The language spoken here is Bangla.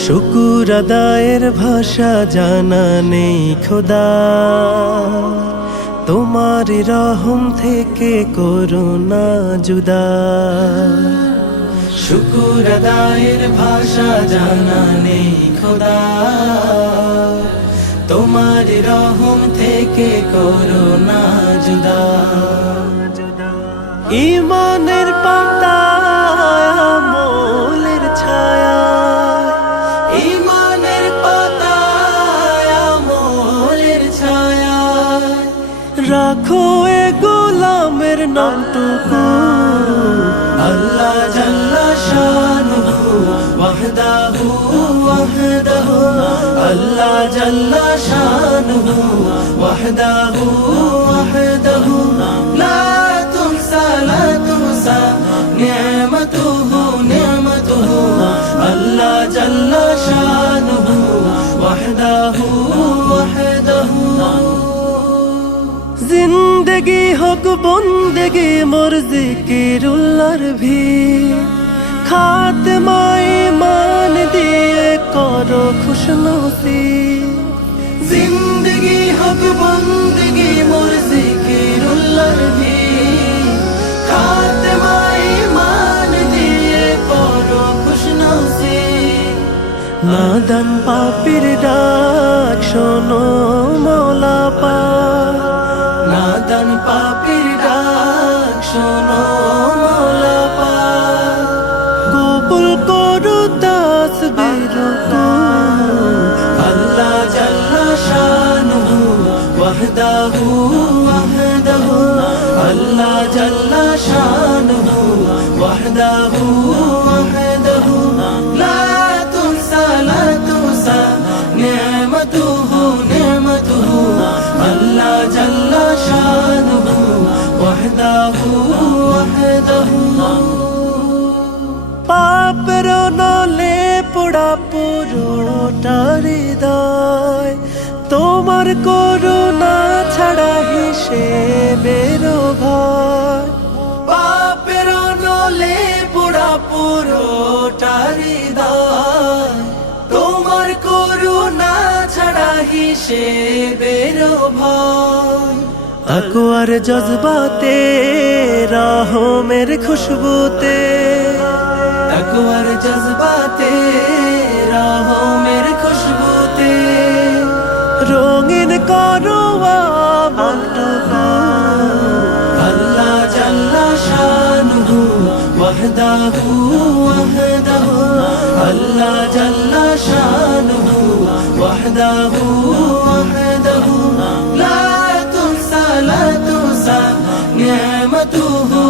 শুকুর আদায়ের ভাষা জানা নেই খোদা, তোমার রহম থেকে করুণা জুদা। শুকুর আদায়ের ভাষা জানা নেই খোদা, তোমার রহম থেকে করুণা জুদা। ঈমানের পাতা আমলের ছায়া, ঈমানের পাতা আমলের ছায়া, রাখো এ গোলামের নামটুকু। আল্লাহ জাল্লা শানুহু ওয়াহদাহু ওয়াহদাহু, আল্লাহ জাল্লা শানুহু ওয়াহদাহু ওয়াহদাহু, লা তুহসা লা তুহসা নি'মাতুহু নি'মাতুহু, আল্লাহ জাল্লা শানুহু ওয়াহদাহু ওয়াহদাহু। জিন্দগি হোক বন্দেগি মোর জিকিরুল্লাহর ভিড়, খাতমায়ে মান দিয়ে করো খুশনসিব। জিন্দগি হোক বন্দেগি মোর জিকিরুল্লাহর ভিড়, খাতমায়ে মান দিয়ে করো খুশনসিব। নাদান পাপীর ডাক শোনো মওলা পাক, নাদান পাপীর ডাক শোনো মওলা পাক। কবুল করো তাসবিহ আল্লাহ জাল্লা শানুহু ওয়াহদাহু ওয়াহদাহু, আল্লাহ জাল্লা শানুহু ওয়াহদাহু ওয়াহদাহু, লা তুহসা লা তুহসা নি'মাতুহু নি'মাতুহু, আল্লাহ জাল্লা শানুহু ওয়াহদাহু ওয়াহদাহু। পাপের নলে পোড়া পুরোটা হৃদয়, তোমার করুণা ছাড়া হিসেবের ভয়। পাপের নলে পোড়া পুরোটা হৃদয়, তোমার করুণা ছাড়া হিসেবের ভয়। তাকওয়ার জজবাতে রহমের খুশবুতে, তাকওয়ার জজবাতে রহমের খুশবুতে, রঙিন করো আমলটুকু। আল্লাহ জাল্লা শানুহু ওয়াহদাহু ওয়াহদাহু, আল্লাহ জাল্লা শানুহু ওয়াহদাহু ওয়াহদাহু, লা তুহসা লা তুহসা নি'মাতুহু